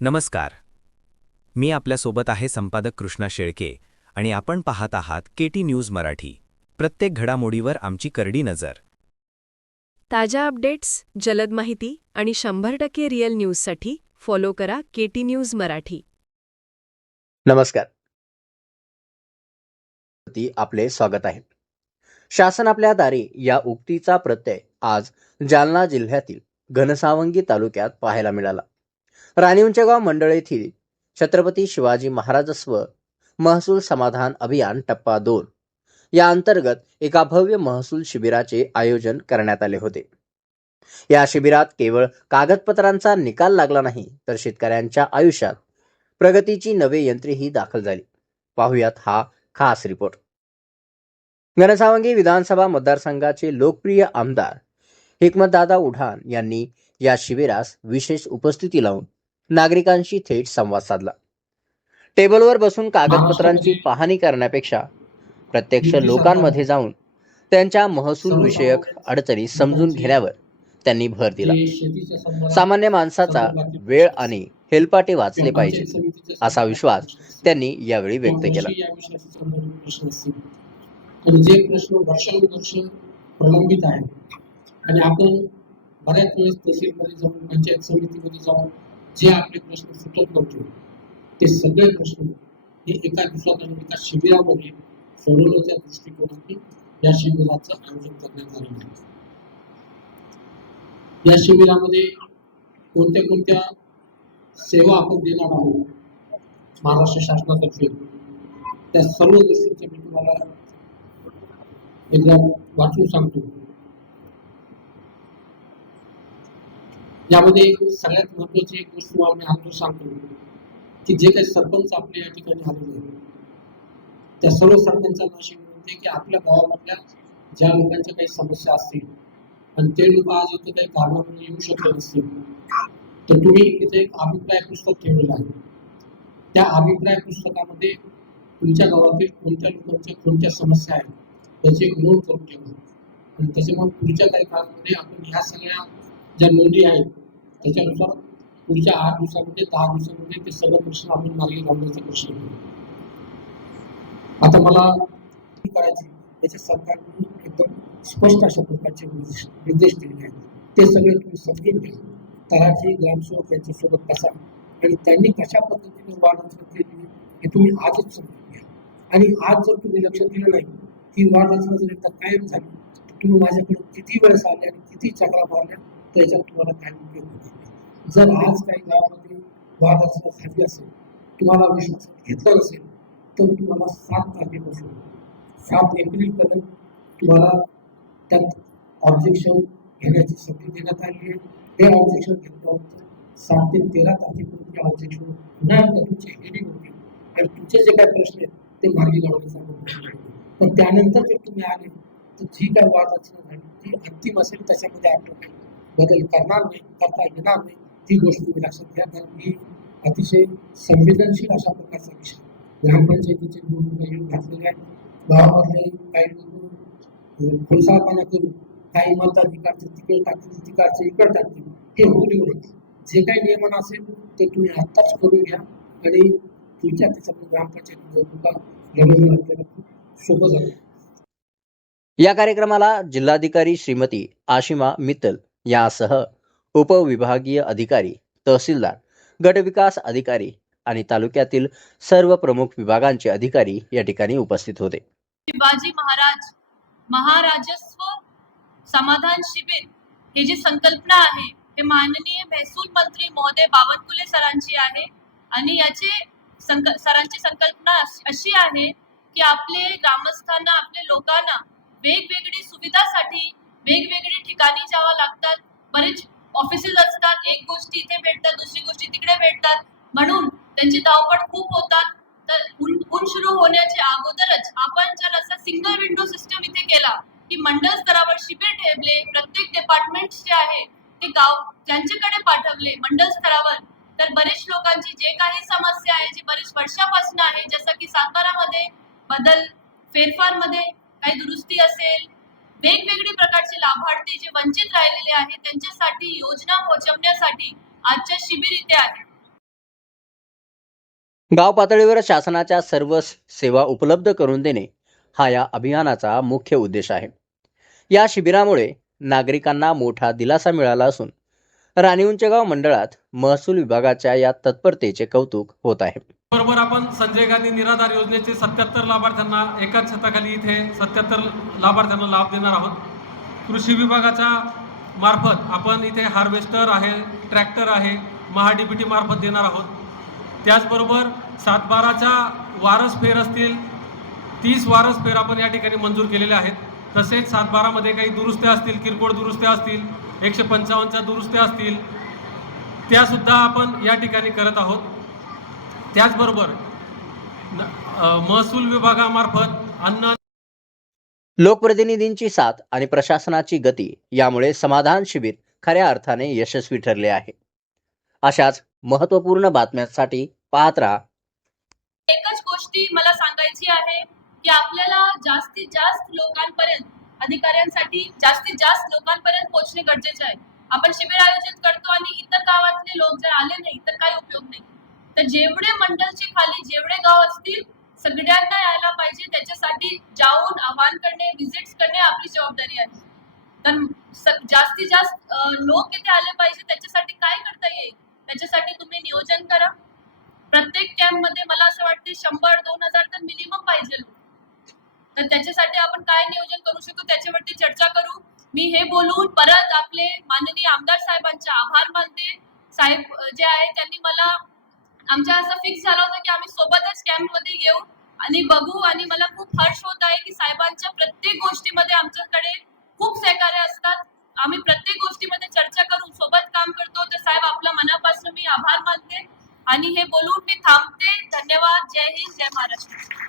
नमस्कार. मी आपल्यासोबत आहे संपादक कृष्णा शेळके आणि आपण पाहत आहात केटी न्यूज मराठी. प्रत्येक घडामोडीवर आमची करडी नजर. ताज्या अपडेट्स, जलद माहिती आणि 100% रिअल न्यूजसाठी फॉलो करा केटी न्यूज मराठी. नमस्कार. आपले स्वागत आहे. शासन आपल्या दारी या उक्तीचा प्रत्यय आज जालना जिल्ह्यातील घनसावंगी तालुक्यात पाहायला मिळाला. राणी उंचेगाव मंडळ येथील छत्रपती शिवाजी महाराजस्व महसूल समाधान अभियान टप्पा 2 या अंतर्गत एका भव्य महसूल शिबिराचे आयोजन करण्यात आले होते. या शिबिरात केवळ कागदपत्रांचा निकाल लागला नाही, तर शेतकऱ्यांच्या आयुष्यात प्रगतीची नवे यंत्रेही दाखल झाली. पाहुयात हा खास रिपोर्ट. घनसावंगी विधानसभा मतदारसंघाचे लोकप्रिय आमदार हिकमतदादा उढाण यांनी या शिबिरास विशेष उपस्थिती लावून नागरिकांशी थेट संवाद साधला. टेबलवर बसून कागदपत्रांची पाहणी करण्यापेक्षा प्रत्यक्ष लोकांमध्ये जाऊन त्यांच्या महसूल विषयक अडचणी समजून घेण्यावर त्यांनी भर दिला. सामान्य माणसाचा वेळ आणि हेलपाटे वाचले पाहिजे असा विश्वास त्यांनी यावेळी व्यक्त केला. आणि जे प्रश्न वर्षानुवर्ष प्रलंबित आहेत आणि आपण बऱ्याच वेळेस तहसीलमध्ये जाऊन पंचायत समितीमध्ये जाऊन जे आपले प्रश्न सुटत नव्हते ते सगळे प्रश्न हे एका दिवसात आणि एका शिबिरामध्ये सोडवण्याच्या दृष्टिकोनातून या शिबिराचं आयोजन करण्यात आलेलं आहे. या शिबिरामध्ये कोणत्या कोणत्या सेवा आपण देणार आहोत महाराष्ट्र शासनातर्फे त्या सर्व गोष्टींचे मी तुम्हाला एकदा वाचून सांगतो. यामध्ये सगळ्यात महत्वाची एक गोष्ट मी आजच सांगतो की जे काही सरपंच आपल्या या ठिकाणी आलेले आहेत त्या सर्व सरपंचांना अशी विनंती की आपल्या गावामधल्या ज्या लोकांच्या काही समस्या असतील आणि ते लोक आज इथे काही कारणामुळे येऊ शकले नसतील तर तुम्ही इथे एक अभिप्राय पुस्तक ठेवलेलं आहे. त्या अभिप्राय पुस्तकामध्ये तुमच्या गावातील कोणत्या लोकांच्या कोणत्या समस्या आहेत त्याची एक नोंद करून ठेवा आणि त्याच्यामुळे पुढच्या काही काळामध्ये आपण ह्या सगळ्या ज्या नोंदी आहेत त्याच्यानुसार पुढच्या 8 दिवसामध्ये 10 दिवसामध्ये ते सगळे प्रश्न आपण मार्गी लावण्याचा प्रश्न घेऊ. आता मला करायचे त्याच्या सरकारने एकदम स्पष्ट अशा प्रकारचे निर्देश दिलेले आहेत. ते सगळे तुम्ही समजून घ्या. तलाठी ग्रामसेवक यांच्यासोबत बसा आणि त्यांनी कशा पद्धतीने वाढ रचना केली हे तुम्ही आजच समजून घ्या. आणि आज जर तुम्ही लक्ष दिलं नाही ही वाढ रचना जर एकदा कायम झाली तर तुम्ही माझ्याकडे किती वेळेस आले आणि किती चक्रा मारल्या त्याच्यात तुम्हाला काय उपयोग होणार नाही. जर आज काही गावामध्ये वाढ रचना झाली असेल तुम्हाला विश्वासात घेतलं नसेल तर तुम्हाला 7 तारखेपासून 7 एप्रिलपर्यंत तुम्हाला त्यात ऑब्जेक्शन घेण्याची संधी देण्यात आली आहे. ते ऑब्जेक्शन घेतल्यानंतर 7 ते 13 तारखेपर्यंत ते ऑब्जेक्शन पुन्हा एकदा तुमची हिअरिंग होतील आणि तुमचे जे काही प्रश्न आहेत ते मार्गी लावण्याचा प्रयत्न आहे. पण त्यानंतर जर तुम्ही आले तर जी काय वाद रचना झाली ती अंतिम असेल त्याच्यामध्ये आपलं काही बदल करणार नाही, करता येणार नाही. ती गोष्ट तुम्ही लक्षात घ्या. कारण ही अतिशय संवेदनशील अशा प्रकारचा विषय ग्रामपंचायतीचे निवडणुका येऊन घातलेल्या आहेत. गावामधले काही लोक खुलसाळपणा करून काही मताधिकारचे तिकडे टाकतील तिकडचे इकडे टाकतील हे होऊ देऊ नका. जे काही नियमन असेल ते तुम्ही आत्ताच करून घ्या आणि तुमच्या त्याच्यामध्ये ग्रामपंचायत निवडणुका लढवणं आपल्याला खूप सोपं झालं. या कार्यक्रमाला जिल्हाधिकारी श्रीमती आशिमा मित्तल यासह उपविभागीय अधिकारी, तहसीलदार, गटविकास अधिकारी आणि तालुक्यातील सर्व प्रमुख विभागांचे अधिकारी या ठिकाणी उपस्थित होते. शिवाजी महाराजस्व समाधान शिबिर हे जी संकल्पना आहे हे माननीय महसूल मंत्री महोदय बावनकुळे सरांची आहे आणि याचे सरांची संकल्पना अशी आहे की आपले ग्रामस्थांना आपल्या लोकांना वेगवेगळी सुविधासाठी वेगवेगळी ठिकाणी जावं लागतात. बरेच ऑफिसेस असतात, एक गोष्टी इथे भेटतात दुसरी गोष्टी तिकडे भेटतात म्हणून त्यांची धावपळ खूप होतात. तर ऊन सुरू होण्याच्या अगोदरच आपण जर असा सिंगल विंडो सिस्टम इथे केला की मंडळ स्तरावर शिबिर ठेवले, प्रत्येक डिपार्टमेंट जे आहे ते गाव त्यांच्याकडे पाठवले मंडळ स्तरावर तर बरेच लोकांची जे काही समस्या आहे जी बरेच वर्षापासून आहे जसं की सातारामध्ये बदल फेरफारमध्ये काही दुरुस्ती असेल वेगवेगळी प्रकारचे लाभार्थी जे वंचित राहिलेले आहेत त्यांच्यासाठी योजना पोहोचवण्यासाठी आजच्या शिबिर इथे आहे. गाव पातळीवर शासनाच्या सर्व सेवा उपलब्ध करून देणे हा या अभियानाचा मुख्य उद्देश आहे. या शिबिरामुळे नागरिकांना मोठा दिलासा मिळाला असून राणीउंचेगाव मंडळात महसूल विभागाच्या या तत्परतेचे कौतुक होत आहे. बरोबर आपण संजय गांधी निराधार योजनेचे 77 लाभार्थ्यांना एकाच छताखाली इथे 77 लाभार्थ्यांना लाभ देणार आहोत. कृषी विभागाच्या मार्फत आपण इथे हार्वेस्टर आहे, ट्रॅक्टर आहे, महाडीबीटी मार्फत देणार आहोत. त्याचबरोबर 7/12च्या वारस फेर असतील, 30 वारस फेर आपण या ठिकाणी मंजूर केलेले आहेत. तसेच 7/12मध्ये काही दुरुस्त्या असतील, किरकोळ दुरुस्त्या असतील, 155च्या दुरुस्त्या असतील, त्यासुद्धा आपण या ठिकाणी करत आहोत. त्याचबरोबर महसूल विभागामार्फत अन्न लोकप्रतिनिधींची साथ आणि प्रशासनाची गती यामुळे समाधान शिबिर खऱ्या अर्थाने यशस्वी ठरले आहे. अशाच महत्त्वपूर्ण बातम्यांसाठी पाहत राहा. एकच गोष्टी मला सांगायची आहे की आपल्याला जास्तीत जास्त लोकांपर्यंत, अधिकाऱ्यांसाठी जास्तीत जास्त लोकांपर्यंत पोहोचणे गरजेचे आहे. आपण शिबिर आयोजित करतो आणि इतर गावातले लोक जर आले नाही तर काही उपयोग नाही. तर जेवढे मंडलचे खाली जेवढे गाव असतील सगळ्यांना यायला पाहिजे. त्याच्यासाठी जाऊन आवाहन करणे, व्हिजिट्स करणे आपली जबाबदारी आहे. तर जास्तीत जास्त लोक इथे आले पाहिजे. त्याच्यासाठी काय करता येईल त्याच्यासाठी तुम्ही नियोजन करा. प्रत्येक कॅम्पमध्ये मला असं वाटते 100-2,000 तर मिनिमम पाहिजे. तर त्याच्यासाठी आपण काय नियोजन करू शकतो त्याच्यावरती चर्चा करू. मी हे बोलून परत आपले माननीय आमदार साहेबांचे आभार मानते. साहेब जे आहे त्यांनी मला आमच्या असं फिक्स झालं होतं की आम्ही सोबतच कॅम्पमध्ये येऊ आणि बघू. आणि मला खूप हर्ष होत आहे की साहेबांच्या प्रत्येक गोष्टीमध्ये आमच्याकडे खूप सहकार्य असतात. आम्ही प्रत्येक गोष्टीमध्ये चर्चा करून सोबत काम करतो. तर साहेब आपल्या मनापासून मी आभार मानते आणि हे बोलून मी थांबते. धन्यवाद. जय हिंद, जय महाराष्ट्र.